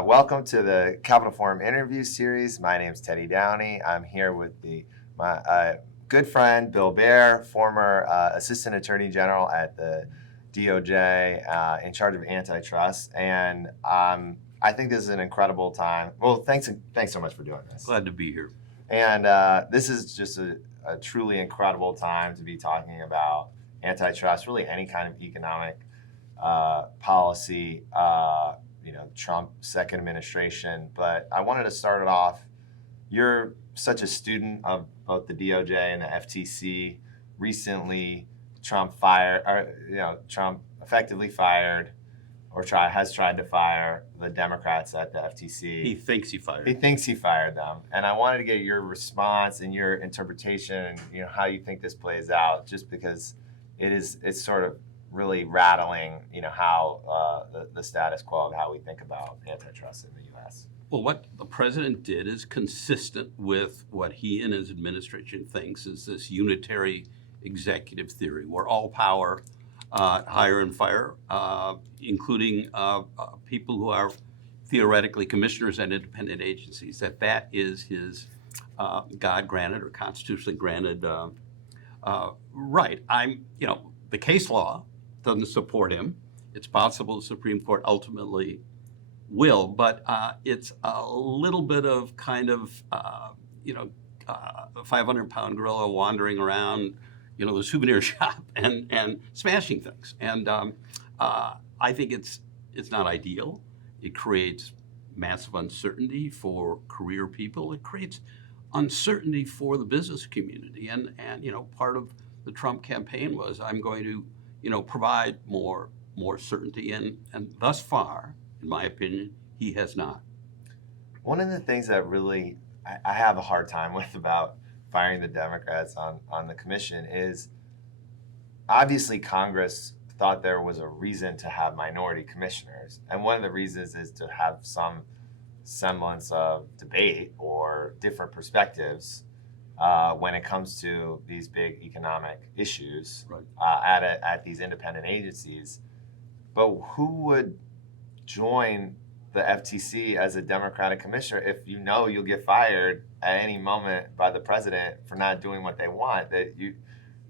Welcome to the Capital Forum interview series. My name is Teddy Downey. I'm here with my good friend Bill Baer, former Assistant Attorney General at the DOJ, in charge of antitrust. And I think this is an incredible time. Well, thanks so much for doing this. Glad to be here. And this is just a truly incredible time to be talking about antitrust, really any kind of economic policy. Trump second administration. But I wanted to start it off. You're such a student of both the DOJ and the FTC. Recently, Trump effectively fired, or has tried to fire the Democrats at the FTC. He thinks he fired. He thinks he fired them, and I wanted to get your response and your interpretation, and how you think this plays out. Just because it's sort of really rattling, how the status quo of how we think about antitrust in the U.S. Well, what the president did is consistent with what he and his administration thinks is this unitary executive theory, where all power, hire and fire, including people who are theoretically commissioners and independent agencies, that is his God-granted or constitutionally granted right. The case law doesn't support him. It's possible the Supreme Court ultimately will, but it's a little bit of kind of, a 500-pound gorilla wandering around, the souvenir shop and smashing things. And I think it's not ideal. It creates massive uncertainty for career people. It creates uncertainty for the business community. And part of the Trump campaign was, I'm going to provide more certainty, and thus far, in my opinion, he has not. One of the things that really I have a hard time with about firing the Democrats on the commission is, obviously Congress thought there was a reason to have minority commissioners, and one of the reasons is to have some semblance of debate or different perspectives when it comes to these big economic issues, right, at these independent agencies. But who would join the FTC as a Democratic commissioner if you'll get fired at any moment by the president for not doing what they want?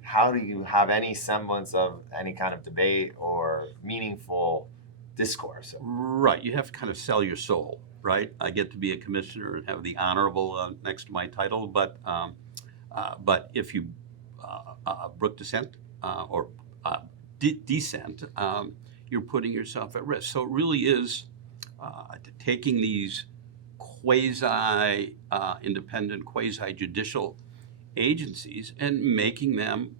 How do you have any semblance of any kind of debate or meaningful discourse? Right, you have to kind of sell your soul, right? I get to be a commissioner and have the honorable next to my title, but if you brook dissent or dissent, you're putting yourself at risk. So it really is taking these quasi-independent, quasi-judicial agencies and making them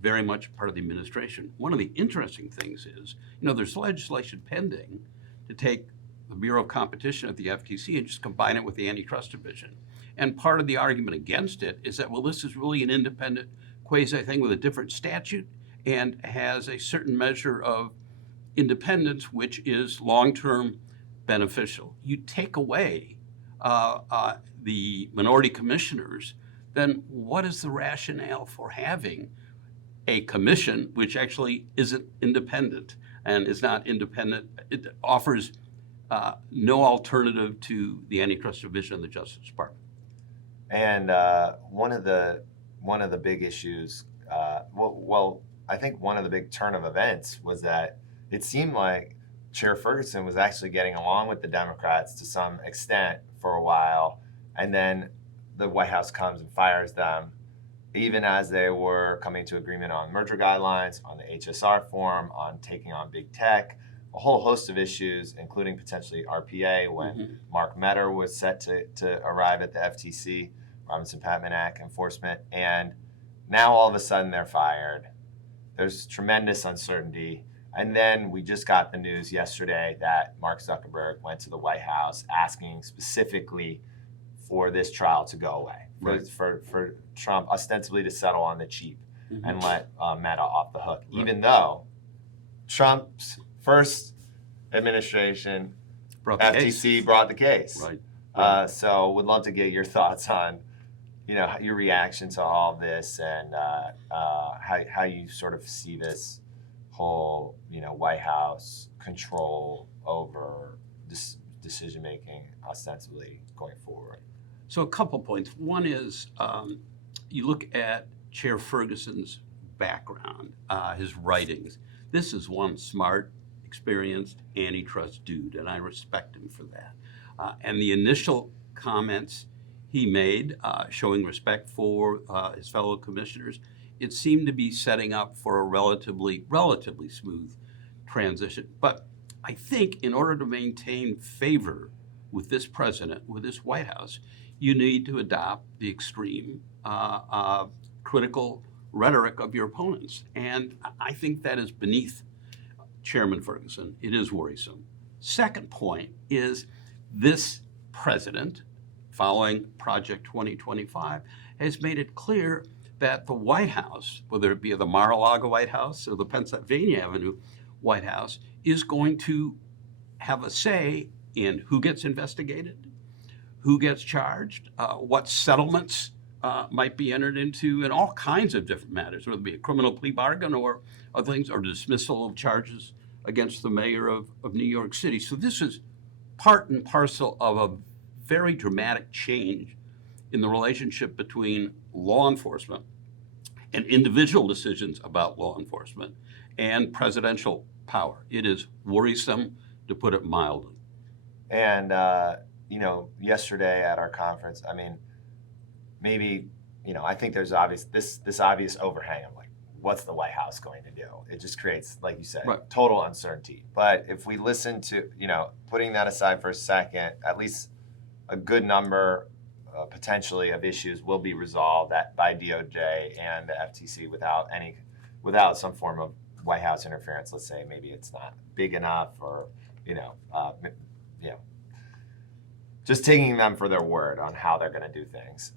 very much part of the administration. One of the interesting things is, there's legislation pending to take the Bureau of Competition at the FTC and just combine it with the antitrust division. And part of the argument against it is that, well, this is really an independent quasi thing with a different statute and has a certain measure of independence, which is long-term beneficial. You take away the minority commissioners, then what is the rationale for having a commission which actually isn't independent and is not independent? It offers no alternative to the antitrust division of the Justice Department. And one of the big issues, I think one of the big turn of events was that it seemed like Chair Ferguson was actually getting along with the Democrats to some extent for a while, and then the White House comes and fires them, even as they were coming to agreement on merger guidelines, on the HSR forum, on taking on big tech, a whole host of issues, including potentially RPA when Mark Metter was set to arrive at the FTC, Robinson-Patman Act enforcement, and now all of a sudden they're fired. There's tremendous uncertainty. And then we just got the news yesterday that Mark Zuckerberg went to the White House asking specifically for this trial to go away, for Trump ostensibly to settle on the cheap and let Meta off the hook, even though Trump's first administration, FTC brought the case. Right. So would love to get your thoughts on, your reaction to all of this and how you sort of see this whole, White House control over this decision making ostensibly going forward. So a couple points. One is you look at Chair Ferguson's background, his writings. This is one smart, experienced antitrust dude, and I respect him for that. And the initial comments he made, showing respect for his fellow commissioners, it seemed to be setting up for a relatively smooth transition. But I think in order to maintain favor with this president, with this White House, you need to adopt the extreme critical rhetoric of your opponents. And I think that is beneath Chairman Ferguson. It is worrisome. Second point is this president, following Project 2025, has made it clear that the White House, whether it be the Mar-a-Lago White House or the Pennsylvania Avenue White House, is going to have a say in who gets investigated, who gets charged, what settlements might be entered into, in all kinds of different matters, whether it be a criminal plea bargain or other things, or dismissal of charges against the mayor of New York City. So this is part and parcel of a very dramatic change in the relationship between law enforcement and individual decisions about law enforcement and presidential power. It is worrisome, to put it mildly. And yesterday at our conference, I mean, maybe, I think there's this obvious overhang of like, what's the White House going to do? It just creates, like you said, Right. total uncertainty. But if we listen to, putting that aside for a second, at least a good number potentially of issues will be resolved by DOJ and the FTC without some form of White House interference. Let's say maybe it's not big enough, or just taking them for their word on how they're going to do things.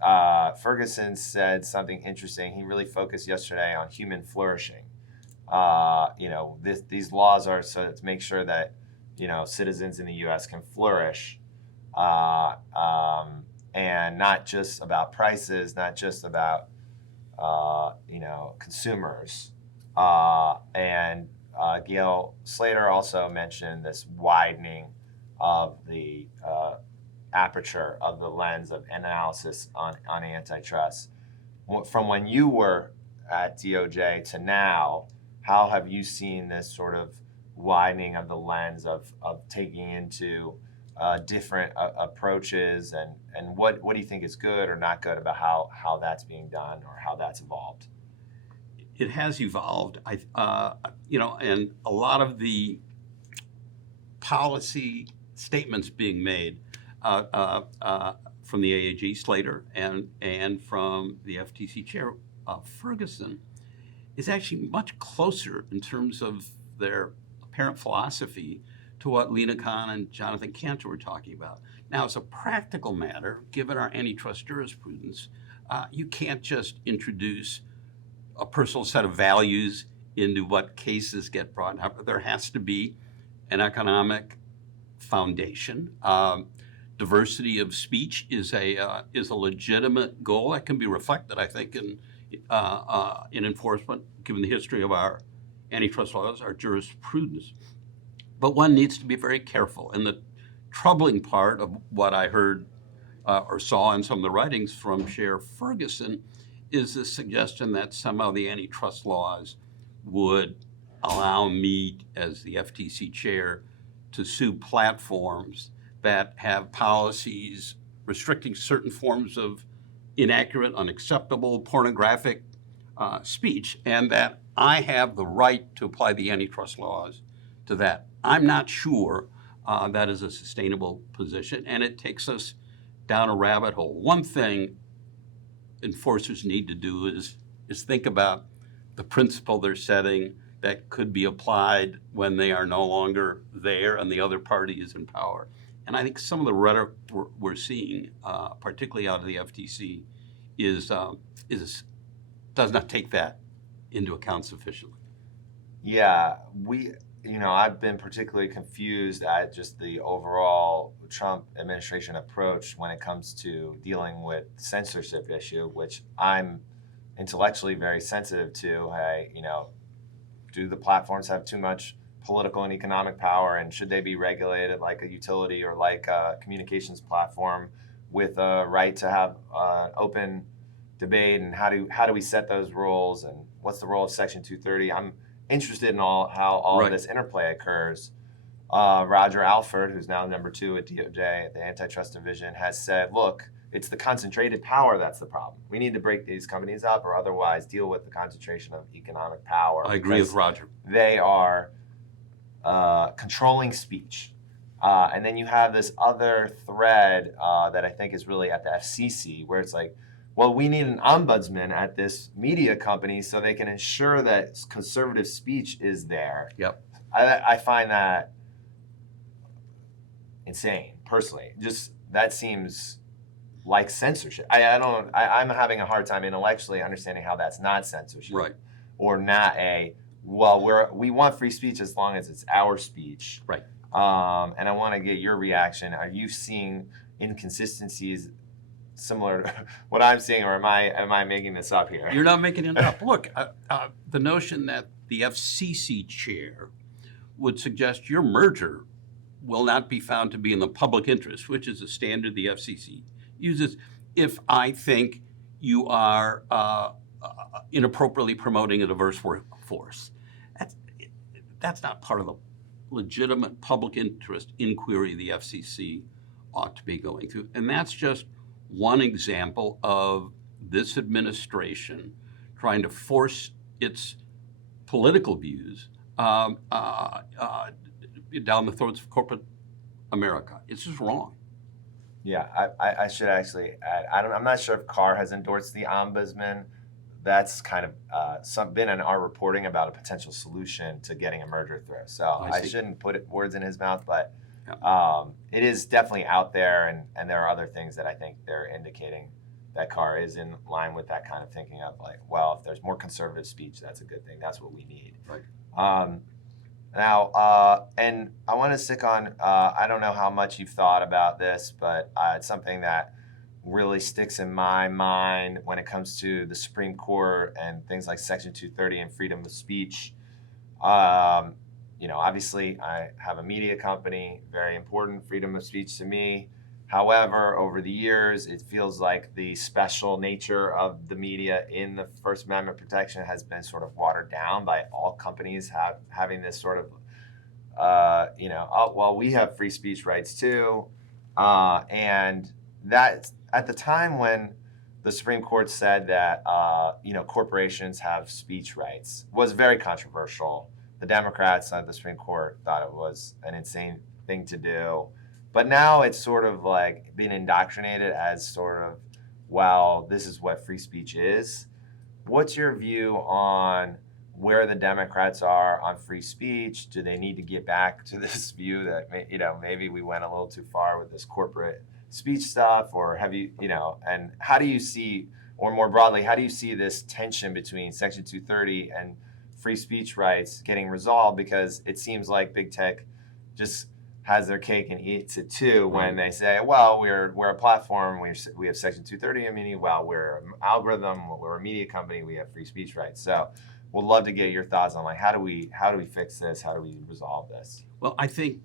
Ferguson said something interesting. He really focused yesterday on human flourishing. These laws are so to make sure that citizens in the U.S. can flourish, and not just about prices, not just about consumers. And Gail Slater also mentioned this widening of the aperture of the lens of analysis on antitrust. From when you were at DOJ to now, how have you seen this sort of widening of the lens of taking into different approaches, and what do you think is good or not good about how that's being done or how that's evolved? It has evolved, and a lot of the policy statements being made from the AAG Slater and from the FTC chair Ferguson is actually much closer in terms of their apparent philosophy to what Lena Khan and Jonathan Cantor were talking about. Now, as a practical matter, given our antitrust jurisprudence, you can't just introduce a personal set of values into what cases get brought up. There has to be an economic foundation. Diversity of speech is a legitimate goal that can be reflected, I think, in enforcement, given the history of our antitrust laws, our jurisprudence. But one needs to be very careful. And the troubling part of what I heard or saw in some of the writings from Chair Ferguson is the suggestion that somehow the antitrust laws would allow me, as the FTC chair, to sue platforms that have policies restricting certain forms of inaccurate, unacceptable, pornographic speech, and that I have the right to apply the antitrust laws to that. I'm not sure that is a sustainable position, and it takes us down a rabbit hole. One thing enforcers need to do is think about the principle they're setting that could be applied when they are no longer there and the other party is in power. And I think some of the rhetoric we're seeing, particularly out of the FTC, does not take that into account sufficiently. Yeah, I've been particularly confused at just the overall Trump administration approach when it comes to dealing with censorship issue, which I'm intellectually very sensitive to. Hey, do the platforms have too much political and economic power, and should they be regulated like a utility or like a communications platform with a right to have open debate, and how do we set those rules, and what's the role of Section 230? I'm interested in how all of Right. this interplay occurs. Roger Alford, who's now number 2 at DOJ, at the Antitrust Division, has said, look, it's the concentrated power that's the problem. We need to break these companies up or otherwise deal with the concentration of economic power. I agree with Roger. They are controlling speech. And then you have this other thread that I think is really at the FCC, where it's like, well, we need an ombudsman at this media company so they can ensure that conservative speech is there. Yep. I find that insane, personally. Just that seems like censorship. I'm having a hard time intellectually understanding how that's not censorship, Right. or not we want free speech as long as it's our speech, Right. And I want to get your reaction. Are you seeing inconsistencies similar to what I'm seeing, or am I making this up here? You're not making it up. Look, the notion that the FCC chair would suggest your merger will not be found to be in the public interest, which is a standard the FCC uses, if I think you are inappropriately promoting a diverse workforce. That's not part of the legitimate public interest inquiry the FCC ought to be going through. And that's just one example of this administration trying to force its political views down the throats of corporate America. It's just wrong. Yeah, I should actually add. I'm not sure if Carr has endorsed the ombudsman. That's kind of been in our reporting about a potential solution to getting a merger through. So I shouldn't put words in his mouth, but it is definitely out there, and there are other things that I think they're indicating that Carr is in line with that kind of thinking of like, well, if there's more conservative speech, that's a good thing. That's what we need. Right. Now, and I want to stick on, I don't know how much you've thought about this, but it's something that really sticks in my mind when it comes to the Supreme Court and things like Section 230 and freedom of speech. Obviously, I have a media company, very important freedom of speech to me. However, over the years, it feels like the special nature of the media in the First Amendment protection has been sort of watered down by all companies having this sort of, well, we have free speech rights too. And that at the time when the Supreme Court said that, corporations have speech rights was very controversial. The Democrats at the Supreme Court thought it was an insane thing to do. But now it's sort of like being indoctrinated as sort of, well, this is what free speech is. What's your view on where the Democrats are on free speech? Do they need to get back to this view that, maybe we went a little too far with this corporate speech stuff? Or have you, and how do you see, or more broadly, how do you see this tension between Section 230 and free speech rights getting resolved? Because it seems like big tech just has their cake and eats it too when they say, well, we're a platform, we have Section 230 immunity, well, we're an algorithm, we're a media company, we have free speech rights. So we'd love to get your thoughts on like how do we fix this? How do we resolve this? Well, I think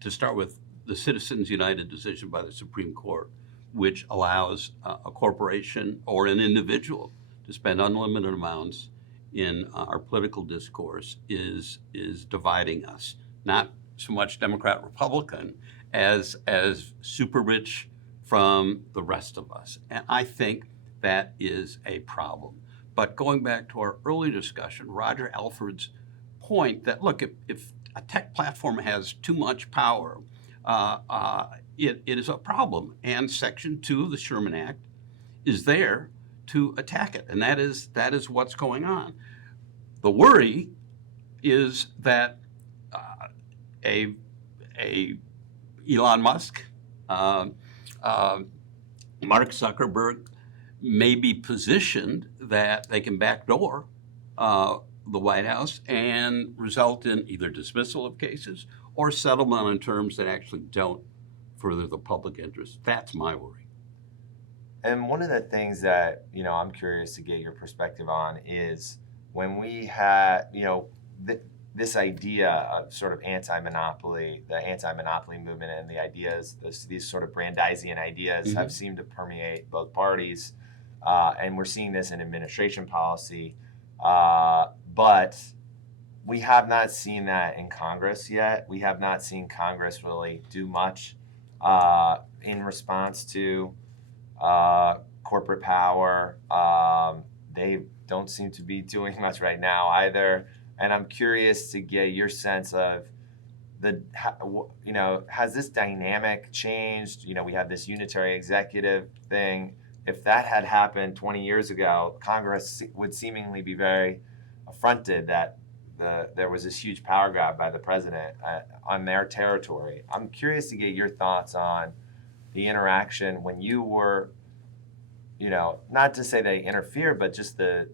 to start with, the Citizens United decision by the Supreme Court, which allows a corporation or an individual to spend unlimited amounts in our political discourse, is dividing us. Not so much Democrat, Republican, as super rich from the rest of us. And I think that is a problem. But going back to our earlier discussion, Roger Alford's point that, look, if a tech platform has too much power, it is a problem. And Section 2 of the Sherman Act is there to attack it. And that is what's going on. The worry is that a Elon Musk, Mark Zuckerberg may be positioned that they can backdoor the White House and result in either dismissal of cases or settlement on terms that actually don't further the public interest. That's my worry. And one of the things that, I'm curious to get your perspective on is when we had, this idea of sort of anti-monopoly, the anti-monopoly movement, and the ideas, these sort of Brandeisian ideas, have seemed to permeate both parties, and we're seeing this in administration policy, but we have not seen that in Congress yet. We have not seen Congress really do much in response to corporate power. They don't seem to be doing much right now either. And I'm curious to get your sense of has this dynamic changed? We have this unitary executive thing. If that had happened 20 years ago, Congress would seemingly be very affronted that there was this huge power grab by the president on their territory. I'm curious to get your thoughts on the interaction when you were, not to say they interfered, but just the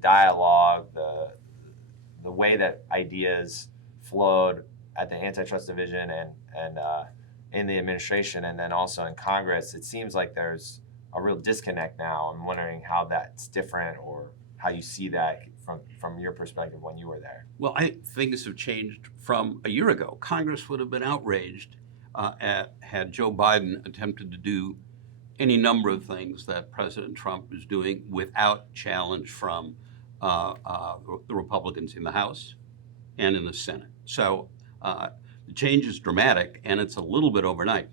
dialogue, the way that ideas flowed at the antitrust division and in the administration, and then also in Congress. It seems like there's a real disconnect now. I'm wondering how that's different, or how you see that from your perspective when you were there. Well, I think things have changed from a year ago. Congress would have been outraged had Joe Biden attempted to do any number of things that President Trump is doing without challenge from the Republicans in the House and in the Senate. So the change is dramatic, and it's a little bit overnight.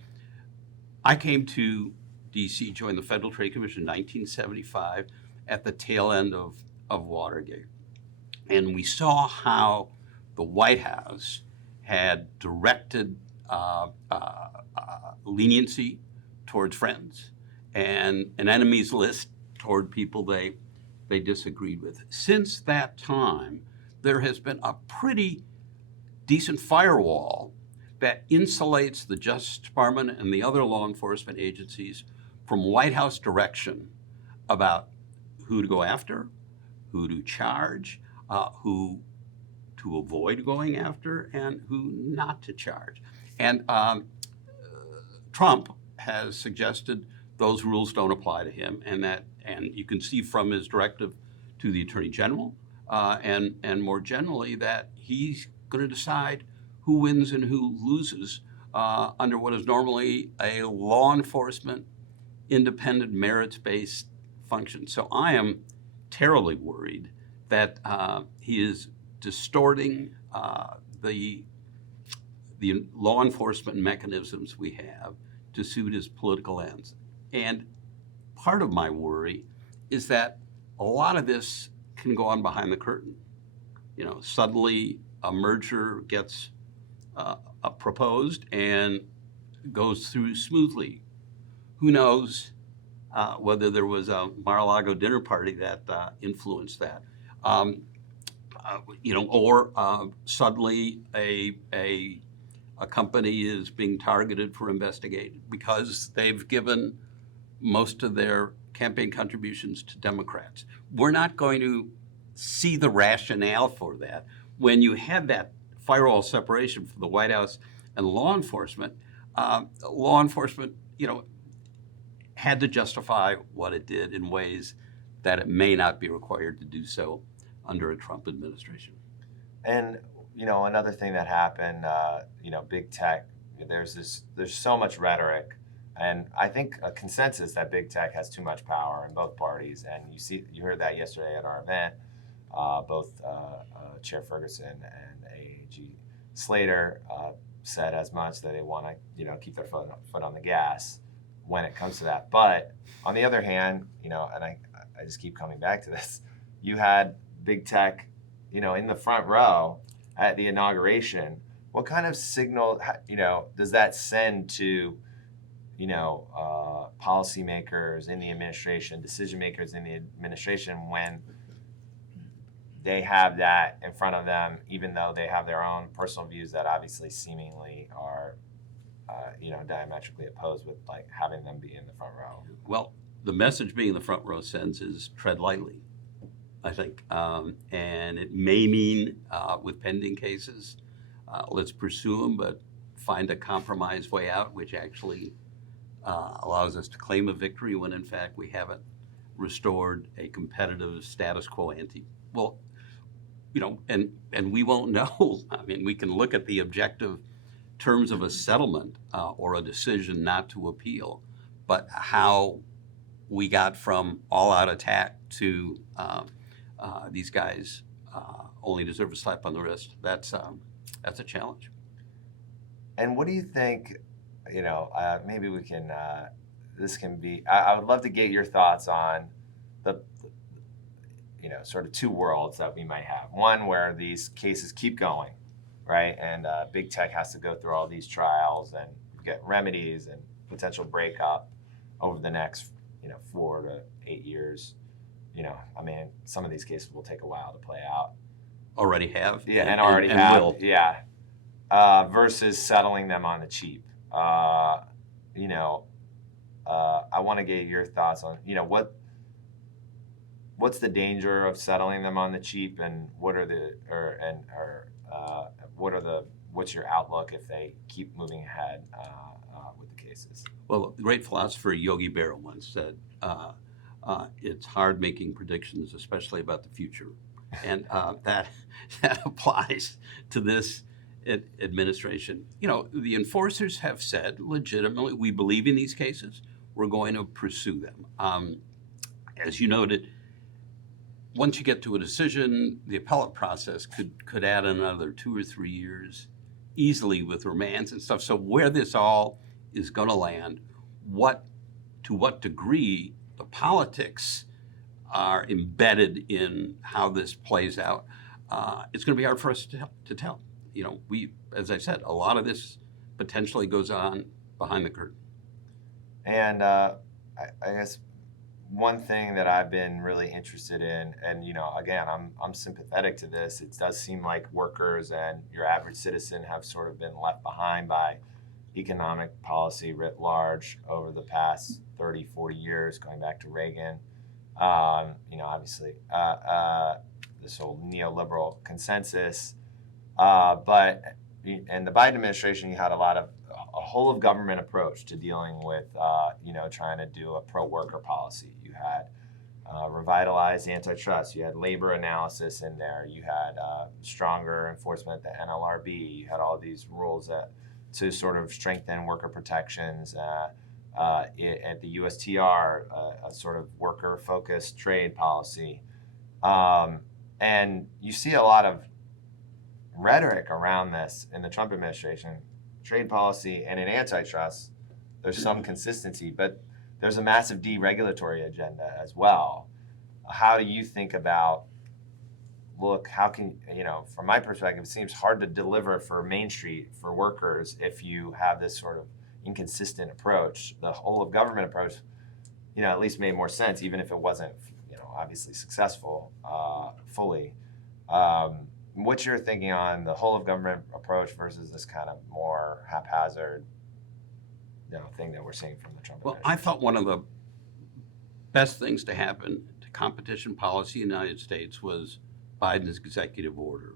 I came to D.C., joined the Federal Trade Commission in 1975 at the tail end of Watergate. And we saw how the White House had directed leniency towards friends and an enemies list toward people they disagreed with. Since that time, there has been a pretty decent firewall that insulates the Justice Department and the other law enforcement agencies from White House direction about who to go after, who to charge, who to avoid going after, and who not to charge. And Trump has suggested those rules don't apply to him, and you can see from his directive to the Attorney General and more generally that he's going to decide who wins and who loses under what is normally a law enforcement, independent, merits-based function. So I am terribly worried that he is distorting the law enforcement mechanisms we have to suit his political ends. And part of my worry is that a lot of this can go on behind the curtain. Suddenly a merger gets proposed and goes through smoothly. Who knows whether there was a Mar-a-Lago dinner party that influenced that, or suddenly a company is being targeted for investigation because they've given most of their campaign contributions to Democrats. We're not going to see the rationale for that. When you had that firewall separation for the White House and law enforcement, had to justify what it did in ways that it may not be required to do so under a Trump administration. And another thing that happened, big tech. There's so much rhetoric, and I think a consensus that big tech has too much power in both parties. And you heard that yesterday at our event. Both Chair Ferguson and AAG Slater said as much, that they want to keep their foot on the gas when it comes to that. But on the other hand, and I just keep coming back to this, you had big tech, in the front row at the inauguration. What kind of signal, does that send to, policymakers in the administration, decision makers in the administration, when they have that in front of them, even though they have their own personal views that obviously seemingly are, diametrically opposed with having them be in the front row? Well, the message being in the front row sends is tread lightly, I think. And it may mean with pending cases, let's pursue them, but find a compromise way out, which actually allows us to claim a victory when in fact we haven't restored a competitive status quo ante. Well, and we won't know. I mean, we can look at the objective terms of a settlement or a decision not to appeal, but how we got from all-out attack to these guys only deserve a slap on the wrist. That's a challenge. And what do you think? Maybe we can. This can be. I would love to get your thoughts on the, sort of two worlds that we might have. One where these cases keep going, right, and big tech has to go through all these trials and get remedies and potential breakup over the next, 4 to 8 years. I mean, some of these cases will take a while to play out. Already have. Yeah, and already have. Will. Yeah. Versus settling them on the cheap. I want to get your thoughts on, what's the danger of settling them on the cheap, and what's your outlook if they keep moving ahead with the cases? Well, the great philosopher Yogi Berra once said, "It's hard making predictions, especially about the future," and that applies to this administration. The enforcers have said legitimately, we believe in these cases. We're going to pursue them. As you noted, once you get to a decision, the appellate process could add another 2 or 3 years easily with remands and stuff. So where this all is going to land, to what degree the politics are embedded in how this plays out, it's going to be hard for us to tell. As I said, a lot of this potentially goes on behind the curtain. And I guess one thing that I've been really interested in, and again, I'm sympathetic to this. It does seem like workers and your average citizen have sort of been left behind by economic policy writ large over the past 30, 40 years, going back to Reagan. Obviously, this whole neoliberal consensus. But in the Biden administration, you had a whole of government approach to dealing with, trying to do a pro-worker policy. You had revitalized antitrust. You had labor analysis in there. You had stronger enforcement at the NLRB. You had all these rules to sort of strengthen worker protections. At the USTR, a sort of worker-focused trade policy. And you see a lot of rhetoric around this in the Trump administration. Trade policy and in antitrust, there's some consistency, but there's a massive deregulatory agenda as well. How do you think about, how can, from my perspective, it seems hard to deliver for Main Street, for workers, if you have this sort of inconsistent approach. The whole of government approach, at least made more sense, even if it wasn't, obviously successful fully. What's your thinking on the whole of government approach versus this kind of more haphazard, thing that we're seeing from the Trump administration? I thought one of the best things to happen to competition policy in the United States was Biden's executive order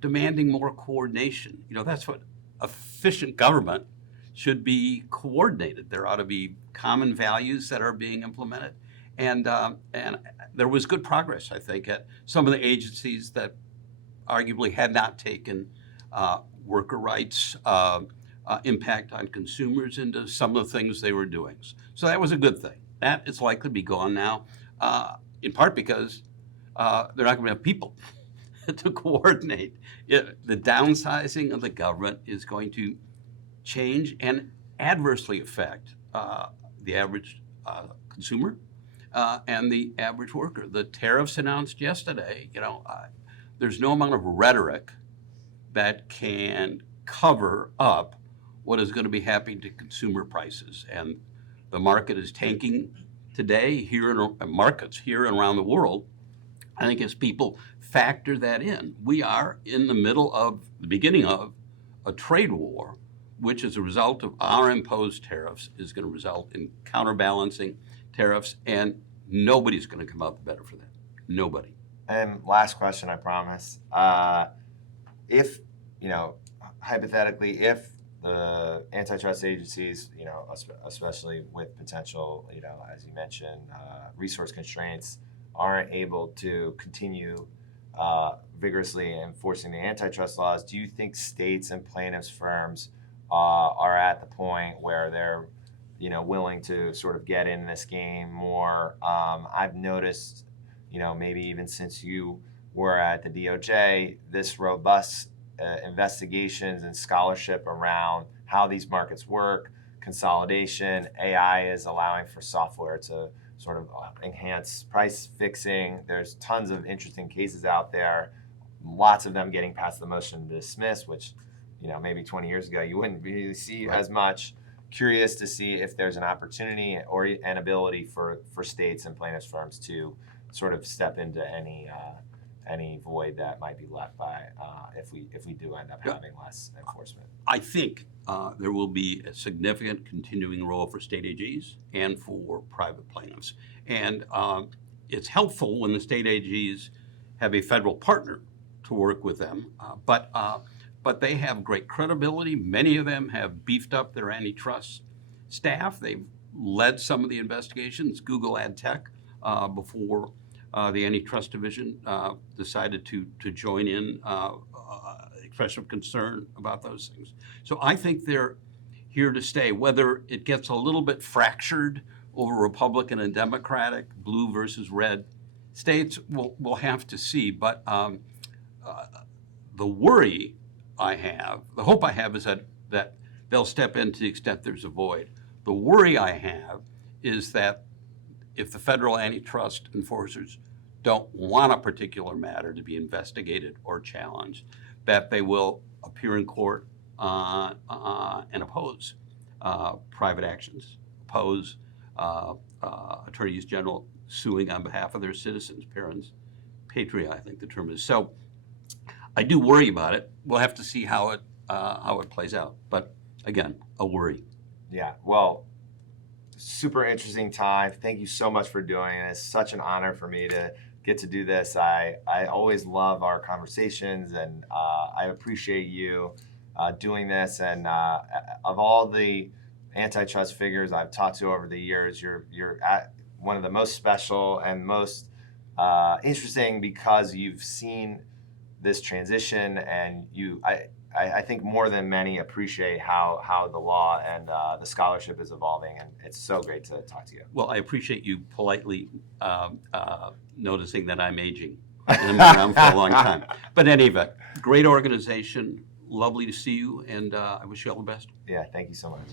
demanding more coordination. That's what efficient government should be coordinated. There ought to be common values that are being implemented. And there was good progress, I think, at some of the agencies that arguably had not taken worker rights impact on consumers into some of the things they were doing. So that was a good thing. That is likely to be gone now, in part because they're not going to have people to coordinate. The downsizing of the government is going to change and adversely affect the average consumer and the average worker. The tariffs announced yesterday, there's no amount of rhetoric that can cover up what is going to be happening to consumer prices. And the market is tanking today markets here and around the world. I think as people factor that in, we are in the beginning of a trade war, which as a result of our imposed tariffs is going to result in counterbalancing tariffs, and nobody's going to come out the better for that. Nobody. And last question, I promise. If, hypothetically, if the antitrust agencies, especially with potential, as you mentioned, resource constraints, aren't able to continue vigorously enforcing the antitrust laws. Do you think states and plaintiffs firms are at the point where they're, willing to sort of get in this game more? I've noticed, maybe even since you were at the DOJ, this robust investigations and scholarship around how these markets work, consolidation. AI is allowing for software to sort of enhance price fixing. There's tons of interesting cases out there, lots of them getting past the motion to dismiss, which, maybe 20 years ago you wouldn't really see as much. Curious to see if there's an opportunity or an ability for states and plaintiffs firms to sort of step into any void that might be left by if we do end up having less enforcement. I think there will be a significant continuing role for state AGs and for private plaintiffs. And it's helpful when the state AGs have a federal partner to work with them, but they have great credibility. Many of them have beefed up their antitrust staff. They've led some of the investigations. Google Ad Tech, before the antitrust division decided to join in expression of concern about those things. So I think they're here to stay. Whether it gets a little bit fractured over Republican and Democratic, blue versus red states, we'll have to see. But the worry I have, the hope I have is that they'll step in to the extent there's a void. The worry I have is that if the federal antitrust enforcers don't want a particular matter to be investigated or challenged, that they will appear in court and oppose private actions, oppose attorneys general suing on behalf of their citizens, parents, patria, I think the term is. So I do worry about it. We'll have to see how it plays out. But again, a worry. Yeah, well, super interesting time. Thank you so much for doing it. It's such an honor for me to get to do this. I always love our conversations, and I appreciate you doing this. And of all the antitrust figures I've talked to over the years, you're at one of the most special and most interesting because you've seen this transition, and I think more than many appreciate how the law and the scholarship is evolving, and it's so great to talk to you. Well, I appreciate you politely noticing that I'm aging and I'm around for a long time. But in any event, great organization, lovely to see you, and I wish you all the best. Yeah, thank you so much.